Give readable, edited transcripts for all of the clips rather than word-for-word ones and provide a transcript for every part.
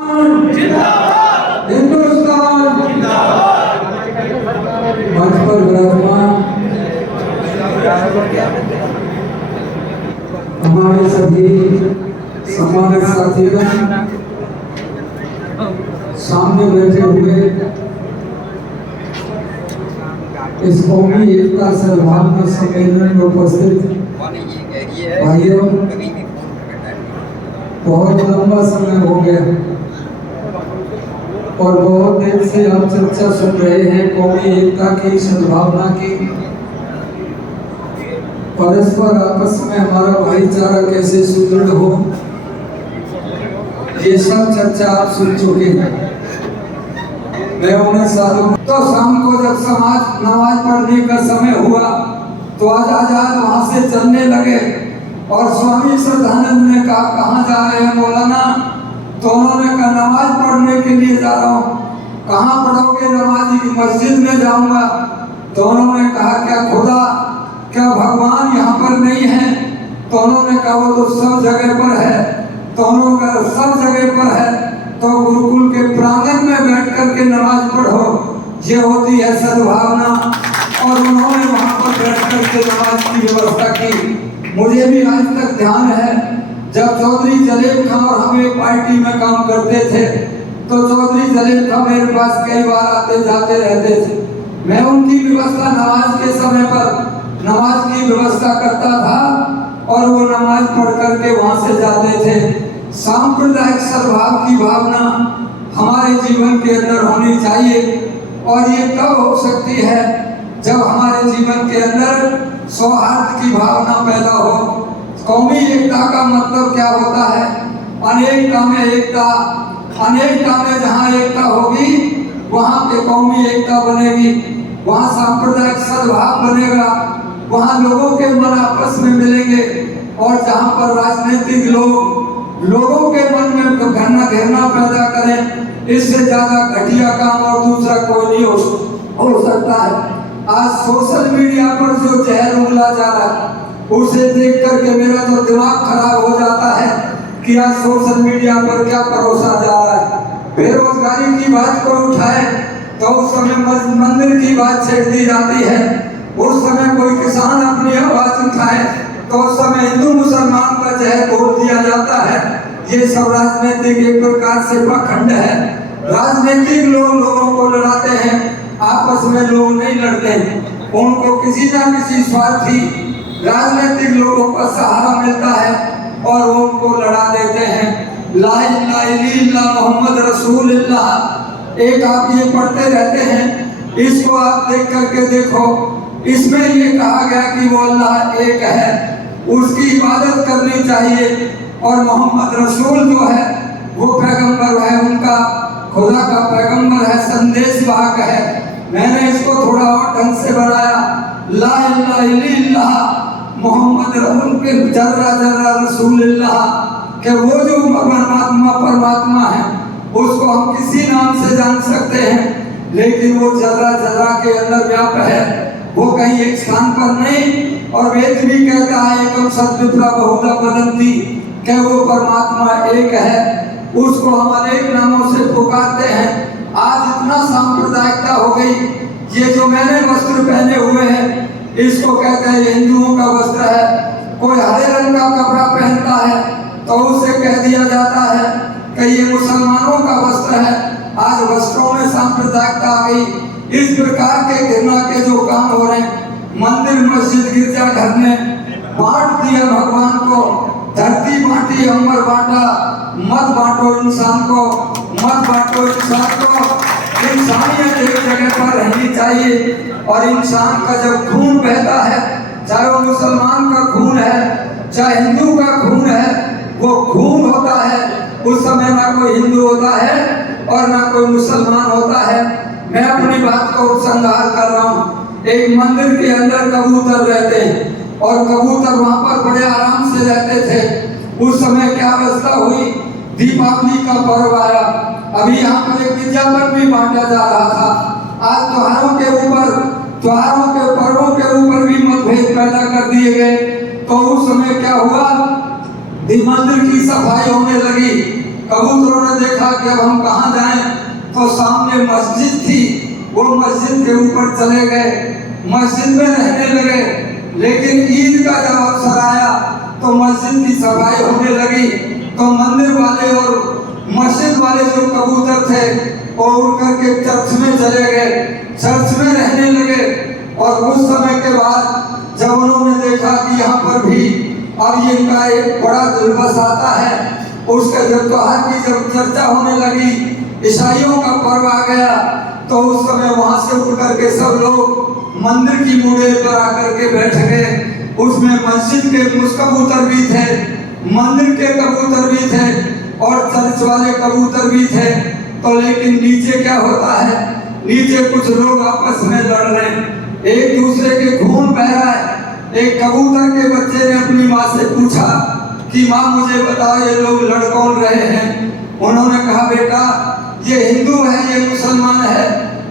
जिंदाबाद हिंदुस्तान जिंदाबाद। मंच पर विराजमान हमारे सभी सम्मानित साथीगण, सामने बैठे हुए इस कौमी एकता सद्भावना सम्मेलन में उपस्थित भाइयों, बहुत लंबा समय हो गया और बहुत देर से हम चर्चा सुन रहे हैं कौमी एकता की, सद्भावना की, परस्पर आपस में हमारा भाईचारा कैसे सुदृढ़ हो, ये सब चर्चा आप सुन चुके हैं। मैं उन्हें साधु तो शाम को जब समाज नमाज पढ़ने का समय हुआ तो आजाद वहां से चलने लगे और स्वामी श्रद्धानंद ने कहा कहाँ जा रहे हैं मौलाना? तो उन्होंने कहा नमाज पढ़ने के लिए जा रहा हूँ। कहाँ पढ़ोगे? नमाज की मस्जिद में जाऊंगा। तो उन्होंने कहा क्या खुदा, क्या भगवान यहाँ पर नहीं है? तो उन्होंने कहा वो तो सब जगह पर है। तो उन्होंने कहा सब जगह पर है तो गुरुकुल के प्रांगण में बैठ करके नमाज पढ़ो, ये होती है सद्भावना। और उन्होंने वहाँ पर बैठ करके नमाज की व्यवस्था की। मुझे भी आज तक ध्यान है जब चौधरी जलेब खां और हम एक पार्टी में काम करते थे तो चौधरी जलेब खां मेरे पास कई बार आते जाते रहते थे। मैं उनकी व्यवस्था नमाज के समय पर नमाज की व्यवस्था करता था और वो नमाज पढ़ करके वहां से जाते थे। सांप्रदायिक सद्भाव की भावना हमारे जीवन के अंदर होनी चाहिए और ये तब हो सकती है जब हमारे जीवन के अंदर सौहार्द की भावना पैदा हो। कौमी एकता का मतलब क्या होता है? अनेकता में एकता। अनेकता में जहाँ एकता होगी वहाँ पे कौमी एकता बनेगी, वहाँ सांप्रदायिक सद्भाव बनेगा, वहाँ लोगों के मन आपस में मिलेंगे। और जहाँ पर राजनीतिक लोगों के मन में घेरना पैदा करें, इससे ज्यादा घटिया काम और दूसरा कोई नहीं हो सकता है। आज सोशल मीडिया पर जो जहर उगला जा रहा है उसे देख करके मेरा तो दिमाग खराब हो जाता है कि आज सोशल मीडिया पर क्या परोसा जा रहा है। बेरोजगारी की बात को उठाए तो उस समय मंदिर की बात छेड़ दी जाती है, उस समय कोई किसान अपनी आवाज उठाए तो उस समय हिंदू मुसलमान का जहर बोल दिया जाता है। ये सब राजनीतिक एक प्रकार से पाखंड है। राजनीतिक लोगों को लड़ाते हैं, आपस में लोग नहीं लड़ते हैं। उनको किसी न किसी स्वार्थी राजनीतिक लोगों का सहारा मिलता है और वो उनको लड़ा देते हैं। ला इलाहा इल्लल्लाह मोहम्मद रसूलुल्लाह एक आप ये पढ़ते रहते हैं, इसको आप देख करके देखो, इसमें ये कहा गया कि वो अल्लाह एक है, उसकी इबादत करनी चाहिए और मोहम्मद रसूल जो है वो पैगंबर है, उनका खुदा का पैगंबर है, संदेश वाहक है। मैंने इसको थोड़ा और ढंग से बनाया, ला इलाहा इल्लल्लाह मोहम्मद उनके जर्रा जर्रा रसूलुल्लाह के वो जो परमात्मा है उसको हम किसी नाम से जान सकते हैं, लेकिन वो जर्रा जर्रा के अंदर व्याप्त है, वो कहीं एक स्थान पर नहीं। और वेद भी कहता है एकम सद्विप्रा बहुधा वदन्ति, कि वो परमात्मा एक है, उसको हम अनेक नामों से पुकारते हैं। आज इतना सांप्रदायिकता हो गई, ये जो मैंने वस्त्र पहने हुए हैं इसको कहते हैं हिंदुओं का वस्त्र है। कोई हरे रंग का कपड़ा पहनता है तो उसे कह दिया जाता है कि ये मुसलमानों का वस्त्र है। आज वस्त्रों में सांप्रदायिकता आ गई। इस प्रकार के घृणा के जो काम हो रहे हैं, मंदिर मस्जिद गिरजाघर ने बांट दिया भगवान को, धरती बांटी अमर बांटा, मत बांटो इंसान को, मत बांटो इंसान को। इंसानियत एक जगह पर रहनी चाहिए और इंसान का जब खून बहता है, चाहे वो मुसलमान का खून है चाहे हिंदू का खून है, वो खून होता है, उस समय ना कोई हिंदू होता है और ना कोई मुसलमान होता है। मैं अपनी बात को उपसंहार कर रहा हूँ। एक मंदिर के अंदर कबूतर रहते हैं और कबूतर वहाँ पर बड़े आराम से रहते थे। उस समय क्या अवस्था हुई, दीपावली का पर्व आया, अभी यहाँ पर एक विज्ञापन भी बांटा जा रहा था। आज त्योहारों के पर्वों के ऊपर भी मतभेद पैदा कर दिए गए। तो उस समय क्या हुआ, मंदिर की सफाई होने लगी कबूतरों ने देखा कि अब हम कहाँ जाएं, तो सामने मस्जिद थी, वो मस्जिद के ऊपर चले गए, मस्जिद में रहने लगे। लेकिन ईद का जब अवसर आया तो मस्जिद की सफाई होने लगी, तो मंदिर वाले और मस्जिद वाले जो कबूतर थे वो उड़ करके चर्च में चले गए, चर्च में रहने लगे। और कुछ समय के बाद जब उन्होंने देखा कि यहाँ पर भी अब ये इनका एक बड़ा दिलबस आता है, उसका जब त्योहार की जब चर्चा होने लगी, ईसाइयों का पर्व आ गया, तो उस समय वहां से उठ करके सब लोग मंदिर की मुड़े पर आकर के बैठ गए। उसमें मस्जिद के कुछ कबूतर भी थे, मंदिर के कबूतर भी थे और चर्च वाले कबूतर भी थे। तो लेकिन नीचे क्या होता है, नीचे कुछ लोग आपस में लड़ रहे हैं, एक दूसरे के खून बह रहा है। एक कबूतर के बच्चे ने अपनी माँ से पूछा कि माँ मुझे बताओ ये लोग लड़ कौन रहे हैं। उन्होंने कहा बेटा ये हिंदू है, ये मुसलमान है,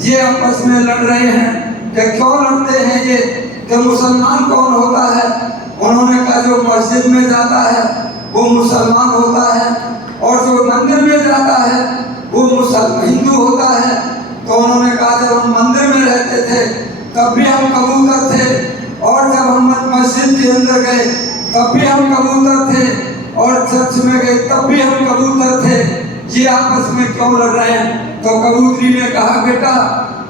ये आपस में लड़ रहे हैं। कि क्यों लड़ते हैं ये, कि मुसलमान कौन होता है। उन्होंने कहा जो मस्जिद में जाता है वो मुसलमान होता है और जो मंदिर में जाता है वो हिंदू होता है। तो उन्होंने कहा जब हम मंदिर में रहते थे तब भी हम कबूतर थे, और जब हम मस्जिद के अंदर गए तब भी हम कबूतर थे, और चर्च में गए तब भी हम कबूतर थे, ये आपस में क्यों लड़ रहे हैं। तो कबूतरी ने कहा बेटा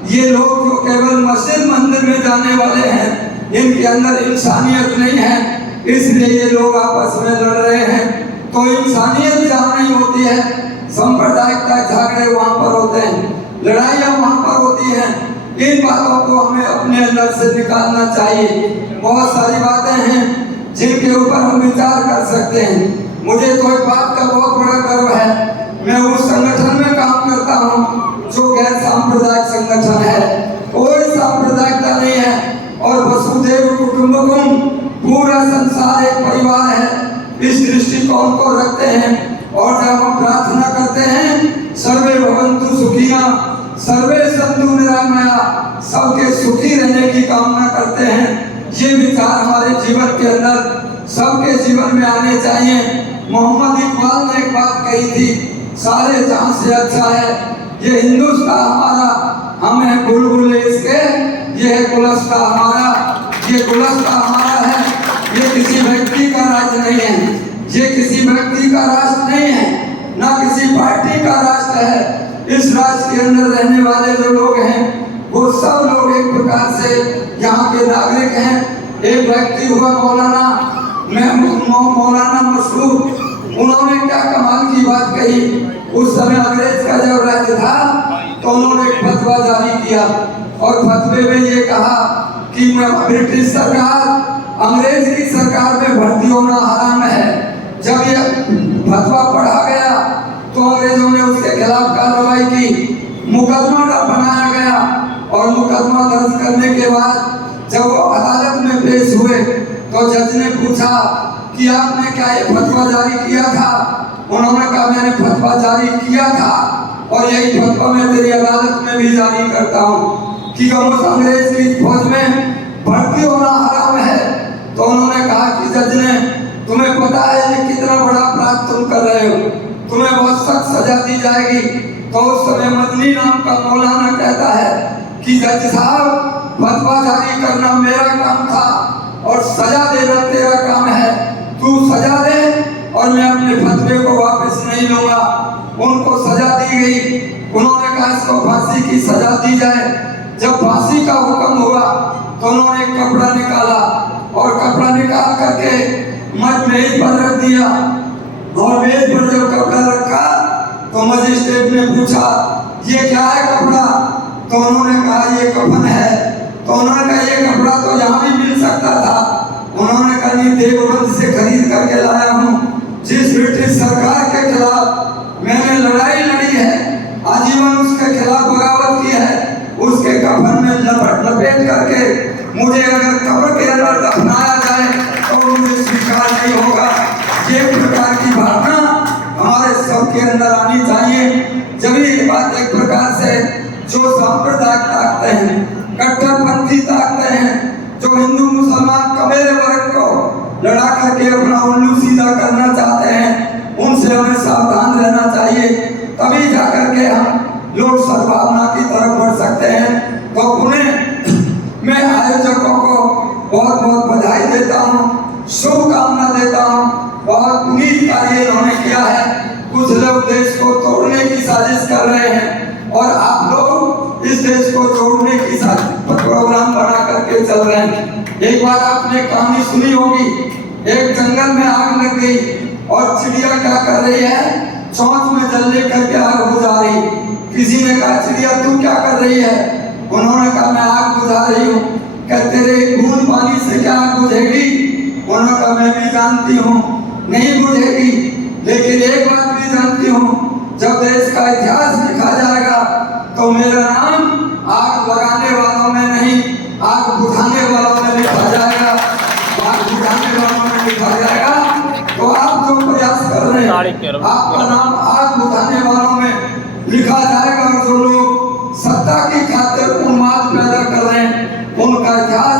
ये लोग जो केवल मस्जिद मंदिर में जाने वाले हैं, इनके अंदर इंसानियत नहीं है, इसलिए ये लोग आपस में लड़ रहे हैं। तो इंसानियत जहाँ नहीं होती है, सांप्रदायिकता झगड़े वहाँ पर होते हैं, लड़ाइयाँ वहाँ पर होती हैं। इन बातों को हमें अपने अंदर से निकालना चाहिए। बहुत सारी बातें हैं जिनके ऊपर हम विचार कर सकते हैं। मुझे तो एक बात का बहुत बड़ा गर्व है, मैं उस संगठन में काम करता हूँ जो गैर सांप्रदायिक संगठन है, कोई सांप्रदायिकता नहीं है, और वसुधैव कुटुंबकम, पूरा संसार एक परिवार है, इस दृष्टिकोण को रखते हैं। और जब हम प्रार्थना करते हैं सर्वे भवन्तु सुखिनः, सर्वे सन्तु निरामया, सबके सुखी रहने की कामना करते हैं, ये विचार हमारे जीवन के अंदर सबके जीवन में आने चाहिए। मोहम्मद इकबाल ने एक बात कही थी, सारे जहां से अच्छा है ये हिंदुस्तान हमारा, हम हैं बुलबुल इसके, ये है गुलस्ता हमारा, ये गुलस्ता हमारा है। ये किसी व्यक्ति का राज नहीं है, ये किसी व्यक्ति का राष्ट्र नहीं है, ना किसी पार्टी का राष्ट्र है। इस राष्ट्र के अंदर रहने वाले जो लोग हैं वो सब लोग एक प्रकार से यहाँ के नागरिक हैं। एक व्यक्ति हुआ मौलाना मशहूर, उन्होंने क्या कमाल की बात कही। उस समय अंग्रेज का जब राज्य था तो उन्होंने एक फतवा जारी किया, और फतवे में ये कहा कि ब्रिटिश सरकार, अंग्रेज की सरकार में भर्ती होना हराम है। जब ये फतवा पढ़ा गया तो अंग्रेजों ने उसके खिलाफ कार्रवाई की, मुकदमा बनाया गया, और मुकदमा दर्ज करने के बाद जब वो अदालत में पेश हुए तो जज ने पूछा कि आपने क्या ये फतवा जारी किया था। उन्होंने कहा मैंने फतवा जारी किया था, और यही फतवा मैं तेरी अदालत में भी जारी करता हूँ कि उस अंग्रेज की फौज में भर्ती होना हराम है। तो उन्होंने कहा कि जज ने, तुम्हें पता है ये कितना बड़ा अपराध तुम कर रहे हो, तुम्हें बहुत सख्त सजा दी जाएगी। तो उस समय मदनी नाम का मौलाना कहता है कि जज साहब फतवा जारी करना मेरा काम था और सजा देना तेरा काम है, तू सजा दे और मैं अपने फतवे को वापस नहीं लूंगा। उनको सजा दी गई, उन्होंने कहा इसको फांसी की सजा दी जाए। जब फांसी का हुक्म हुआ तो उन्होंने एक कपड़ा निकाला, और कपड़ा निकाल करके मेज पर रख दिया, और मेज पर जब कपड़ा रखा तो मजिस्ट्रेट ने पूछा ये क्या है कपड़ा। तो उन्होंने कहा ये कफन है। तो उन्होंने कहा ये कपड़ा तो यहाँ भी मिल सकता था। उन्होंने कहा नहीं, देवबंद से खरीद करके लाया हूँ। जिस ब्रिटिश सरकार के खिलाफ मैंने लड़ाई लड़ी है, आजीवन उसके खिलाफ बगावत की है, उसके कफन में लपेट करके मुझे अगर कब्र के अंदर दफनाया जाए तो मुझे स्वीकार नहीं होगा। ये प्रकार की भावना हमारे सबके अंदर आनी चाहिए। जब ये बात एक प्रकार से जो सांप्रदायिक ताकतें हैं, कट्टरपंथी ताकतें हैं, जो हिंदू मुसलमान कबीले वर्ग को लड़ा करके अपना उल्लू सीधा करना चाहते हैं, उनसे हमें सावधान रहना चाहिए। अतीत कार्य इन्होंने किया है। कुछ लोग देश को तोड़ने की साजिश कर रहे हैं और आप लोग इस देश को तोड़ने की साजिश प्रोग्राम बना करके चल रहे हैं। एक बार आपने कहानी सुनी होगी, एक जंगल में आग लग गई और चिड़िया क्या कर रही है, चौंच में जल लेकर के आग बुझा रही। किसी ने कहा चिड़िया तू क्या कर रही है? उन्होंने कहा मैं आग बुझा रही हूँ। क्या तेरे बूंद पानी से क्या आग बुझेगी? उन्होंने कहा मैं भी जानती हूँ नहीं बुझेगी, लेकिन एक बात भी जानती हूँ, जब देश का इतिहास लिखा जाएगा तो मेरा नाम आग लगाने वालों में नहीं, आग बुझाने वालों में लिखा जाएगा। आग बुझाने वालों में लिखा जाएगा। तो आप जो प्रयास कर रहे हैं, आपका नाम आग बुझाने वालों में लिखा जाएगा। और जो लोग सत्ता की खातिर उन्माद पैदा कर रहे हैं, उनका इतिहास